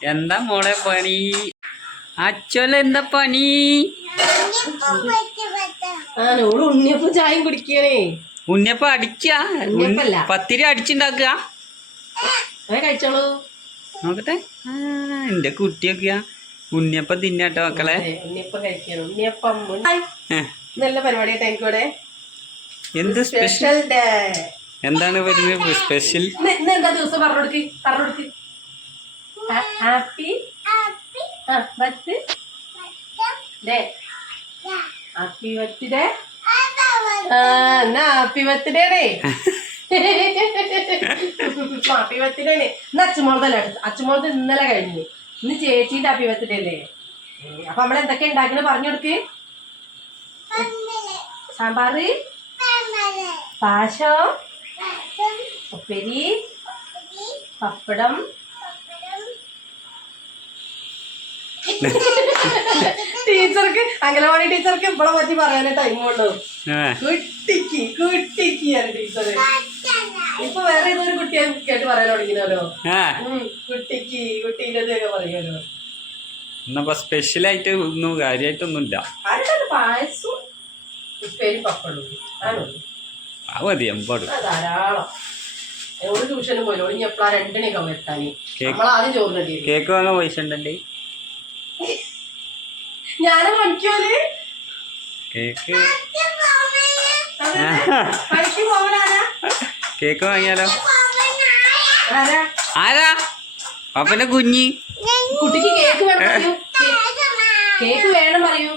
എന്താ മോളെ പണി? അച്ഛൻ എന്താ പണി? ഉണ്ണിയപ്പം ചായയും കുടിക്കണേ. ഉണ്ണിയപ്പം അടിക്കാ? പത്തിരി അടിച്ചുണ്ടാക്കുക? കഴിച്ചോളൂ. നോക്കട്ടെ. എന്റെ കുട്ടിയൊക്കെയാ ഉണ്ണിയപ്പം തിന്നാട്ടോ മക്കളെ. ഉണ്ണിയപ്പം കഴിക്കണം. ഉണ്ണിയപ്പം നല്ല പരിപാടിയായിട്ട് എനിക്കൂടെ. എന്ത് സ്പെഷ്യൽ ഡേ? എന്താണ് വരുന്നത് സ്പെഷ്യൽ? എന്താ ദിവസം പറഞ്ഞുകൊടുക്ക്. Happy birthday. Happy birthday. എന്നാ happy birthday day. Happy birthday ആണ്. ഇന്ന് അച്ചുമോളതല്ലേ? അച്ചുമോളത് ഇന്നലെ കഴിഞ്ഞു. ഇന്ന് ചേച്ചീന്റെ ഹാപ്പി ബർത്ത്ഡേ അല്ലേ? അപ്പൊ നമ്മൾ എന്തൊക്കെ ഉണ്ടാക്കണ പറഞ്ഞു കൊടുക്ക്. സാമ്പാറ്, പാശം, ഉപ്പേരി, പപ്പടം. ടീച്ചർക്ക് അംഗനവാടി ടീച്ചർക്ക് ഇപ്പളെ പറ്റി പറയാനേ ടൈമുള്ളൂ. കുട്ടിക്ക് ടീച്ചറ് ഇപ്പൊ വേറെ ഏതൊരു കുട്ടിയെ കേട്ട് പറയാൻ തുടങ്ങിയല്ലോ. കുട്ടീൻ്റെതൊക്കെ പറയുമല്ലോ. സ്പെഷ്യൽ ആയിട്ട് ഒന്നും കാര്യമായിട്ടൊന്നുമില്ല. പായസം, ഉപ്പേരി, പപ്പടം ധാരാളം. ഒരു ട്യൂഷനും പോയില്ലോ. ഇനി എപ്പോഴാ 2 മണിയൊക്കെ എത്താന്. നമ്മളാദ്യം ചോറ് റെഡി. കേക്ക് വാങ്ങാൻ പൈസ ഉണ്ടല്ലേ? ഞാനും പഠിക്കോല് കേക്ക് വാങ്ങിയാലോ? ആരാ? പപ്പന്റെ കുഞ്ഞി. കുട്ടിക്ക് കേക്ക് വേണം പറയൂ. കേക്ക് വേണം പറയൂ.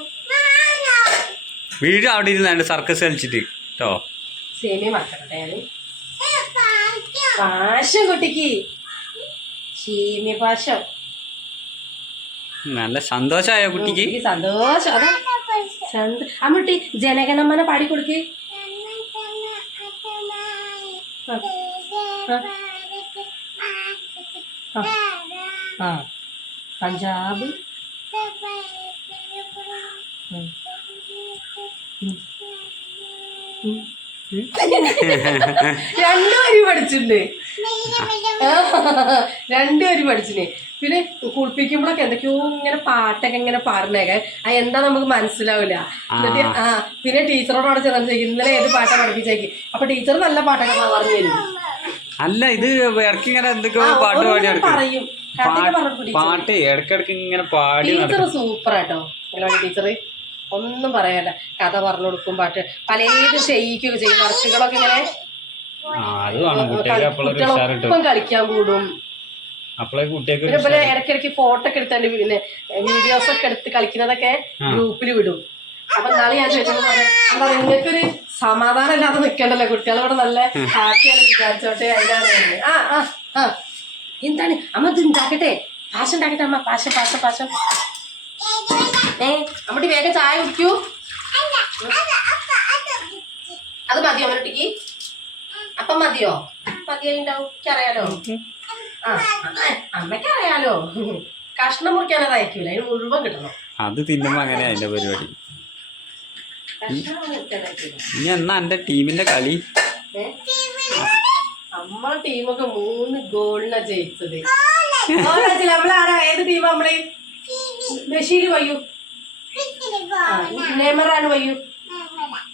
വീട് അവിടെ ഇരുന്നാണ്ട് സർക്കസ് കളിച്ചിട്ട് കേട്ടോ. സേമിയ മറക്കട്ടെ. പാശം കുട്ടിക്ക് സേമിയ പാശം. നല്ല സന്തോഷായോ കുട്ടിക്ക്? സന്തോഷം. അതെ അമ്മൂട്ടി ജനഗണമന പാടി കൊടുക്ക്. പഞ്ചാബ് രണ്ടുപേരും പഠിച്ചിട്ടുണ്ട്. പിന്നെ കുളിപ്പിക്കുമ്പോഴൊക്കെ എന്തൊക്കെയോ ഇങ്ങനെ പാട്ടൊക്കെ ഇങ്ങനെ പാടുന്നേക്കെ എന്താ നമുക്ക് മനസ്സിലാവില്ല. എന്നിട്ട് പിന്നെ ടീച്ചറോട് അവിടെ ചെന്നു ചോദിക്കും ഇന്നലെ ഏത് പാട്ടാ പഠിപ്പിച്ചേക്ക്. അപ്പൊ ടീച്ചർ നല്ല പാട്ടൊക്കെ പറഞ്ഞു തരും. അല്ല ഇത് ഇടയ്ക്ക് ഇങ്ങനെ എന്തൊക്കെയോ പാട്ട് പാടി പറയും. പാട്ട് ഇടയ്ക്കിടയ്ക്ക് ഇങ്ങനെ പാടി. ടീച്ചർ സൂപ്പറാട്ടോ. ടീച്ചറ് ഒന്നും പറയാല്ല. കഥ പറഞ്ഞു കൊടുക്കും, പാട്ട് പലതും ചെയ്യിക്കുകയൊക്കെ ചെയ്യും. വർക്കുകളൊക്കെ ഇങ്ങനെ കുട്ടികളൊപ്പം കളിക്കാൻ കൂടും. പിന്നെ ഇടയ്ക്കിടയ്ക്ക് ഫോട്ടോ ഒക്കെ എടുത്താണ്ട് പിന്നെ വീഡിയോസ് ഒക്കെ എടുത്ത് കളിക്കുന്നതൊക്കെ ഗ്രൂപ്പിൽ വിടും. അപ്പൊ നാളെ ഞാൻ ചോദിച്ചപ്പോ എന്താ നിങ്ങൾക്കൊരു സമാധാനം ഇല്ലാതെ നിൽക്കണ്ടല്ലോ, കുട്ടികളിവിടെ നല്ല ഹാപ്പിയാണ് വിചാരിച്ചോട്ടെ. അതിനാണ് എന്താണ് അമ്മ ഇത് ഉണ്ടാക്കട്ടെ, പാശം ഉണ്ടാക്കട്ടെ അമ്മ. പാശം അമ്മട്ടി വേഗം ചായ കുടിക്കൂ. അത് മതിയോ അമ്മട്ടിക്ക്? അപ്പം മതിയോ? മതിയായിണ്ടാവും. എനിക്കറിയാലോ. അമ്മയ്ക്കറിയാലോ. കഷ്ണം മുറിക്കാനത് അയക്കൂല, അതിന് മുഴുവൻ കിട്ടണം. അത് തിന്നുമ്പോ അങ്ങനെ അതിന്റെ പരിപാടി. ഇനി എന്നാ എന്റെ ടീമിന്റെ കളി? നമ്മളെ ടീമൊക്കെ 3 ഗോളിനാ ജയിച്ചത്. നമ്മളാരാ? ഏത് ടീമാ നമ്മള്? ബഷീർ വയ്യു, നെയ്മറാണ് വയ്യു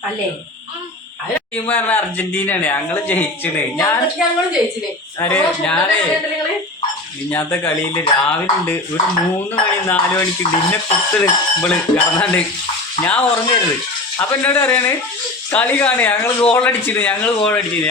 അല്ലേ? അർജന്റീനയാണ്. ഞങ്ങള് ജയിച്ചത്. ഞങ്ങളും ജയിച്ചില്ലേ? ഞാനേ ഇന്നത്തെ കളിയില് രാവിലെ ഉണ്ട് ഒരു 3 മണി 4 മണിക്കുണ്ട് ഇന്നെ കുത്തല് ഇവള് കടന്നാണ്ട്. ഞാൻ ഉറങ്ങരുത്. അപ്പൊ എന്നോട് പറയാണ് കളി കാണുക, ഞങ്ങൾ ഗോളടിച്ചിട്ട്.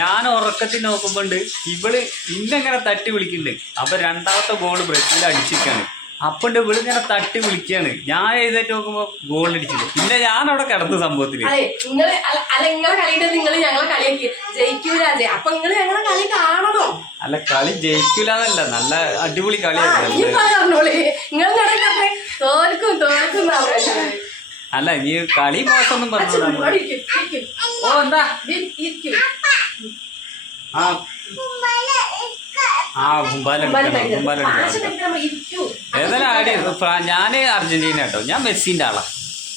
ഞാൻ ഉറക്കത്തിൽ നോക്കുമ്പോണ്ട് ഇവള് ഇന്നെങ്ങനെ തട്ടി വിളിക്കുന്നുണ്ട്. അപ്പൊ 2ാമത്തെ ഗോള് ബ്രസീൽ അടിച്ചിരിക്കാണ്. അപ്പണ്ട് ഇവള് ഇങ്ങനെ തട്ടി വിളിക്കാണ്. ഞാൻ എഴുന്നേറ്റ് നോക്കുമ്പോ ഗോളടിച്ചിട്ട്. പിന്നെ ഞാൻ അവിടെ കിടന്ന സംഭവത്തില് നിങ്ങളെ കളിയുടെ നിങ്ങൾ ഞങ്ങളെ കളിയാക്കി ജയിക്കൂലേ? അപ്പൊ നിങ്ങൾ ഞങ്ങളെ കളി കാണണോ? അല്ല കളി ജയിക്കൂലെന്നല്ല, നല്ല അടിപൊളി കളിയായിരുന്നു. അല്ല നീ കളി മോശമൊന്നും പറഞ്ഞു. ഓ എന്താ ഏതായാലും ആടി. ഞാന് അർജന്റീന കേട്ടോ. ഞാൻ മെസ്സിന്റെ ആളാ.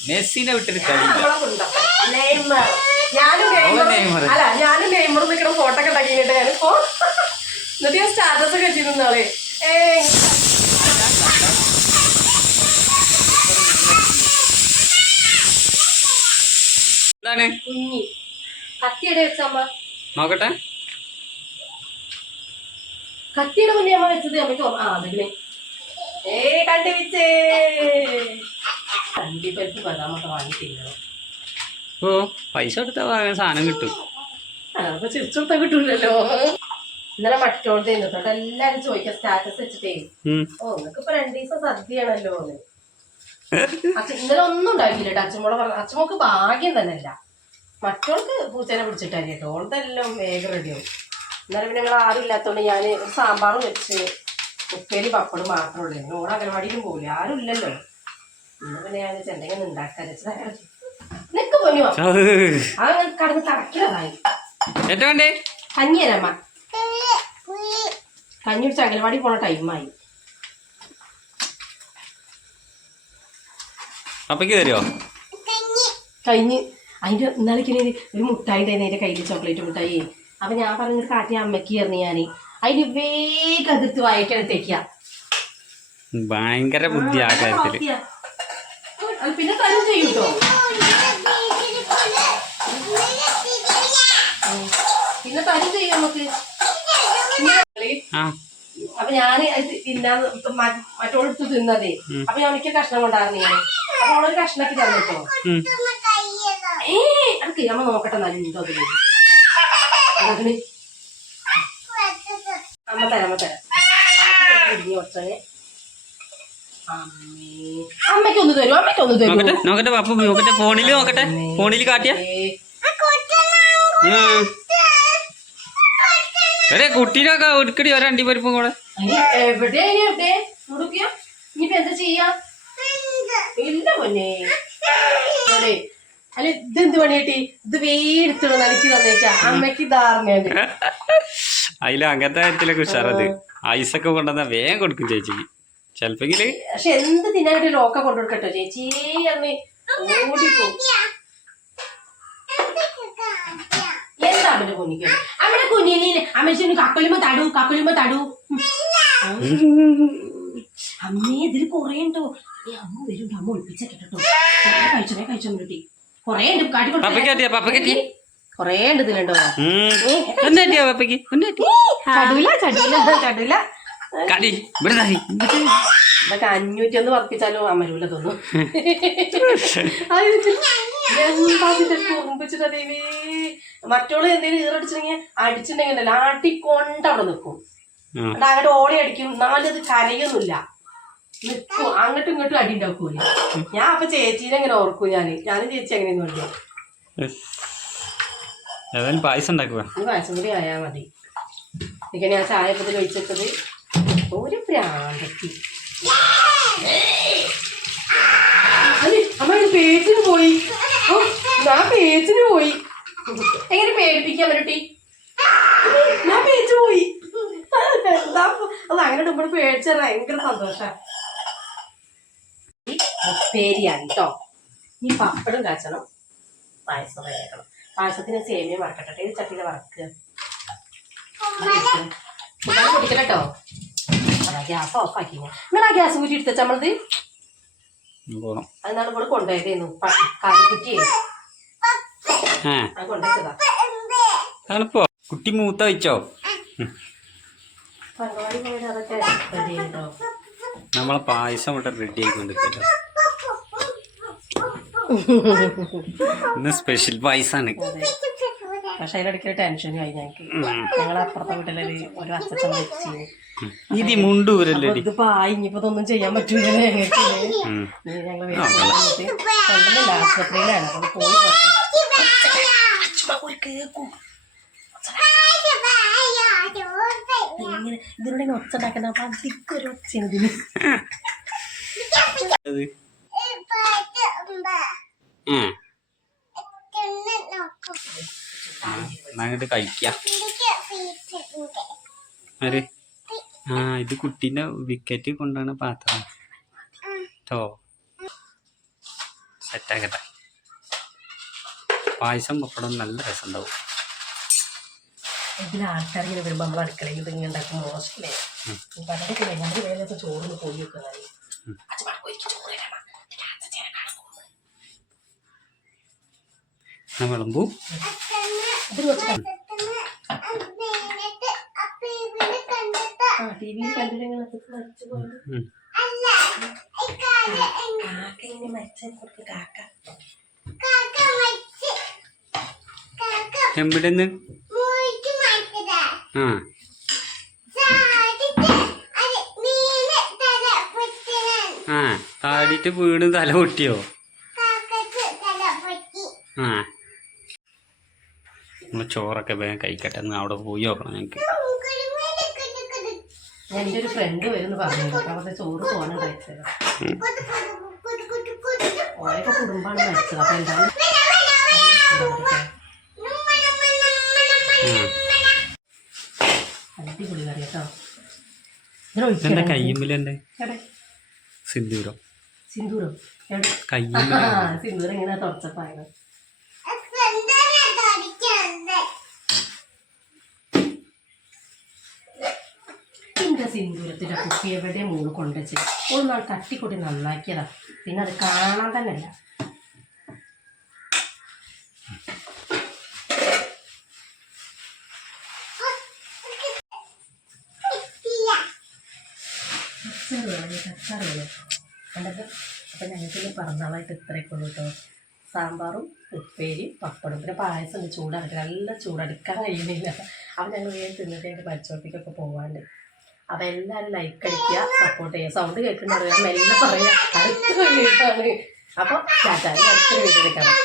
മെസ്സിനെ വിട്ടിട്ട് കളിയില്ല. ഞാനും നെയ്മർ നിൽക്കുന്ന ഫോട്ടോ ഒക്കെ ഉണ്ടാക്കിയിട്ട് ഞാനിപ്പോ എന്നിട്ട് ഞാൻ സ്റ്റാറ്റസ് ഒക്കെ വെച്ചിരുന്നാളെ എന്താണ് കുഞ്ഞി കത്തിയുടെ വെച്ചമ്മ നോക്കട്ടെ. കത്തിയുടെ മുന്നേ അമ്മ വെച്ചത് അമ്മയ്ക്ക് അതിനെ കണ്ടുപിച്ചേ കണ്ടിപ്പരിപ്പ് ബദാമൊക്കെ വാങ്ങിട്ടില്ല. ഓ പൈസ കൊടുത്താൽ വാങ്ങാൻ സാധനം കിട്ടും. അപ്പൊ ചിരിച്ചു കൊടുത്താൽ കിട്ടൂലല്ലോ. ഇന്നലെ മറ്റോളത് കേട്ടോ എല്ലാരും ചോദിക്കാം സ്റ്റാറ്റസ് വെച്ചിട്ടേ നിങ്ങക്ക് ഇപ്പൊ 2 ദിവസം സദ്യയാണല്ലോ. ഇന്നലെ ഒന്നും ഉണ്ടാക്കിയില്ല. അച്ഛമ്മോളെ പറഞ്ഞ അച്ഛമ്മക്ക് ഭാഗ്യം തന്നെയല്ല. മറ്റോൾക്ക് പൂച്ചേനെ പിടിച്ചിട്ടായി കേട്ടോ. ഓളതെല്ലാം വേഗം റെഡിയാവും. ഇന്നലെ പിന്നെ ഞങ്ങൾ ആരും ഇല്ലാത്തോണ്ട് ഞാൻ സാമ്പാറും വെച്ച് ഉപ്പേരി പപ്പടും മാത്രമേ ഉള്ളൂ. ഓളെ അംഗൻവാടിയിലും പോകില്ല, ആരും ഇല്ലല്ലോ. ഇന്ന് പിന്നെ ഞാൻ എന്തെങ്കിലും ഉണ്ടാക്കാൻ നിനക്ക് പൊന്നുവാ അങ്ങനെ കടന്ന് തറക്കിലതായി. കഞ്ഞി തരാമ്മ. കഞ്ഞി കുടിച്ച് അംഗൻവാടി പോണ ടൈമായി. അപ്പക്ക് തരുമോ കഴിഞ്ഞ് അതിന്റെ ഇന്നാളേക്ക് ഒരു മുട്ടായി ഉണ്ടായിരുന്നു അതിന്റെ കയ്യിൽ, ചോക്ലേറ്റ് മുട്ടായി. അപ്പൊ ഞാൻ പറഞ്ഞിട്ട് കാട്ടി അമ്മയ്ക്ക് ചേർന്ന് ഞാൻ അതിന് വേഗം അതിർത്ത് വായിക്കെടുത്തേക്ക. ഭയങ്കര ബുദ്ധി ആ കാര്യത്തില്. പിന്നെ തരും ചെയ്യൂട്ടോ. പിന്നെ തരും ചെയ്യും നമുക്ക്. അപ്പൊ ഞാൻ തിന്നാൻ മറ്റോളെടുത്ത് തിന്നതേ. അപ്പൊ ഞാൻ എനിക്ക് കഷ്ണം കൊണ്ടായിരുന്നു ഞാൻ. അപ്പൊ അവളൊരു കഷ്ണാക്കി തന്നിട്ടോ. അതൊക്കെ അമ്മ നോക്കട്ടെ നല്ല ഉണ്ടോ അതിന്. അമ്മ തരാം അമ്മ തരാം. അമ്മയ്ക്കൊന്ന് തരും അമ്മയ്ക്കൊന്ന് തരും. നോക്കട്ടെ പപ്പ നോക്കട്ടെ. ഫോണില് നോക്കട്ടെ. ഫോണില് കാട്ടിയ കുട്ടീനൊക്കെ ഒടുക്കടി ഒരു അണ്ടിപ്പരിപ്പും കൂടെ. എവിടെ എവിടെ മുടുക്കിയോ ഇനിയിപ്പോ എന്താ ചെയ്യാ? ഇല്ല പൊന്നെ അല്ല ഇതെന്ത് പണിയാട്ടി ഇത് വേടിച്ചോ നനച്ച് തന്നേക്കാ. അമ്മയ്ക്ക് ധാരണയുണ്ട്. അതില് അങ്ങനത്തെ കാര്യത്തിലൊക്കെ ഉഷാറത്. ഐസൊക്കെ കൊണ്ടുവന്നാ വേഗം കൊടുക്കും ചേച്ചിക്ക് ചെലപ്പെങ്കില്. പക്ഷെ എന്ത് തിന്നാനായിട്ട് ലോക്ക കൊണ്ടുകൊടുക്കട്ടോ ചേച്ചി അമ്മ ഓടിപ്പോ. എന്താ അമ്മന്റെ കുഞ്ഞിക്ക് അമ്മയുടെ കുഞ്ഞിന് അമ്മ കക്കൊലിമ തടൂ. അമ്മേ ഇതിൽ കൊറേ ഉണ്ടോ. അമ്മ വരും അമ്മ ഒളിപ്പിച്ചോ. കഴിച്ചോ കുട്ടി കൊറേ ഉണ്ട്. കാട്ടി കൊറേ ഉണ്ട് ഇതിലുണ്ടോ. ചടൂല ഇതൊക്കെ 501 വർപ്പിച്ചാലും അമരൂല തോന്നും. കുറുമ്പിച്ചിട്ടാ ദേവി. മറ്റോള് എന്തെങ്കിലും ഈറടിച്ചിട്ടുണ്ടെങ്കിൽ അടിച്ചിട്ടുണ്ടെങ്കിൽ ആട്ടിക്കൊണ്ട് അവിടെ നിൽക്കും. അങ്ങോട്ട് ഓളി അടിക്കും. എന്നാലും അത് കരയൊന്നുമില്ല, നിൽക്കും. അങ്ങോട്ടും ഇങ്ങോട്ടും അടി ഉണ്ടാക്കൂല. ഞാൻ അപ്പൊ ചേച്ചീനെ എങ്ങനെ ഓർക്കും. ഞാനും ചേച്ചി എങ്ങനെയൊന്നും അടിക്കും. പായസം ഉണ്ടാക്കുക. പായസം കൂടി ആയാ മതി. എനിക്ക് ഞാൻ ചായപ്പത്തിൽ ഒഴിച്ചിട്ടത് ഒരു പ്രാന്തത്തി. അമ്മ പേച്ചിന് പോയി. ഞാൻ പേച്ചിന് പോയി. എങ്ങനെ പേടിപ്പിക്കാൻ പറ്റി? ഞാൻ പേച്ച് പോയി. എന്താ അത് അങ്ങനെ ഇടുമ്പോൾ പേടിച്ച ഭയങ്കര സന്തോഷം. ഉപ്പേരിയാണ് കേട്ടോ. ഈ പപ്പടം കാച്ചണം, പായസം വേക്കണം. പായസത്തിന് സേമിയ വറക്കട്ടെ. ഇത് ചട്ടിയിലെ വറക്കുക കുടിക്കട്ടോ. അതാ ഗ്യാസ് ഓഫാക്കി. നിങ്ങൾ ആ ഗ്യാസ് കൂട്ടി എടുത്ത നമ്മളത് അതിനാണ് ഇവിടെ കൊണ്ടുപോയതായിരുന്നു. കാലിക്കുറ്റിയെ അത് കൊണ്ടുവച്ചതാ. കുട്ടി മൂത്ത വെച്ചോ. പരിപാടി പോയിട്ട് അതൊക്കെ റെഡി ചെയ്തോ. നമ്മളെ പായസം ഇവിടെ റെഡി ആയിക്കൊണ്ടിരിക്കല്ലോ. ഇന്ന് സ്പെഷ്യൽ പായസാണ്. പക്ഷെ അതിലിടയ്ക്ക് ടെൻഷനായി ഞങ്ങൾക്ക്. ഞങ്ങൾ അപ്പുറത്തെ വീട്ടിലെ ഒരു അച്ഛൻ വെച്ച് ഇത് മുണ്ടൂരല്ലേ. ഇതിപ്പോ ഇനിയിപ്പോ ഇതൊന്നും ചെയ്യാൻ പറ്റൂല ഞങ്ങൾക്ക്. ഞങ്ങള് ആശുപത്രിയിലാണ്. അപ്പൊ പോയി ഇതിലൂടെ ഒച്ച ഉണ്ടാക്കുന്ന അപ്പൊ അതിക്കൊരു ഒച്ചയാണ് ഇതിന്. അങ്ങോട്ട് കഴിക്കാം. ആര് ഇത് കുട്ടീന്റെ വിക്കറ്റ് കൊണ്ടാണ് പാത്രം കേട്ടോ. സെറ്റാക്കട്ടെ. പായസം പപ്പടം നല്ല രസം ഉണ്ടാവും. ഇതിൽ ആൾക്കാരിങ്ങനെ വരുമ്പോ നമ്മൾ അടുക്കളയിൽ ഇത് ഇങ്ങനെ ഉണ്ടാക്കും. മോശമല്ലേ പണ്ടൊക്കെ ഞങ്ങളുടെ വേലത്തെ ചോറിന് പോയി വെക്കുന്നതായി. ചോറ് ഞാൻ വിളമ്പൂ. ഇത് കുറച്ച് ടി വിയിൽ കണ്ടിട്ട് മരിച്ചു പോയത്. എവിടെന്ന് താടിയിട്ട് വീണ് തല പൊട്ടിയോ? നമ്മൾ ചോറൊക്കെ വേഗം കഴിക്കട്ടെ. എന്ന് അവിടെ പോയി നോക്കണം ഞങ്ങൾക്ക്. എൻ്റെ ഒരു ഫ്രണ്ട് വരും പറഞ്ഞു. അവരുടെ ചോറ് തോന്നെ കഴിച്ചത്. ഓരൊക്കെ കുടുംബമാണ് മരിച്ചത്. അപ്പൊ എന്താണ് അടിപൊളി കറി കേട്ടോ. എന്താ കയ്യുമ്പിലെന്റെ സിന്ദൂരോ? സിന്ദൂരോ സിന്ദൂരം ഇങ്ങനെ തുടച്ചപ്പായത്. എന്റെ സിന്ദൂരത്തിന്റെ കുപ്പി എവിടെ മൂന്ന് കൊണ്ടുവച്ച് ഒരു നാൾ തട്ടിക്കൊട്ടി നന്നാക്കിയതാ. പിന്നെ അത് കാണാൻ തന്നെ അല്ല. കണ്ടത്. അപ്പം ഞങ്ങൾക്ക് പിറന്നാളായിട്ട് ഇത്രയൊക്കെ ഉള്ളൂ കേട്ടോ. സാമ്പാറും ഉപ്പേരി പപ്പടും പിന്നെ പായസം ചൂടാക്കി നല്ല ചൂടടിക്കാൻ കഴിയുന്നില്ല. അപ്പം ഞങ്ങൾ വേഗം തിന്നിട്ട് ഞങ്ങൾക്ക് പരിശോധിക്കൊക്കെ പോകാണ്ട്. അപ്പം എല്ലാവരും ലൈക്ക് അടിക്കുക, സപ്പോർട്ട് ചെയ്യുക. സൗണ്ട് കേൾക്കുന്നുണ്ട് മെല്ലെ പറയാം. അടുത്ത വീഡിയോയിലാണ്. അപ്പോൾ അടുത്തൊരു വീഡിയോ കാണാം.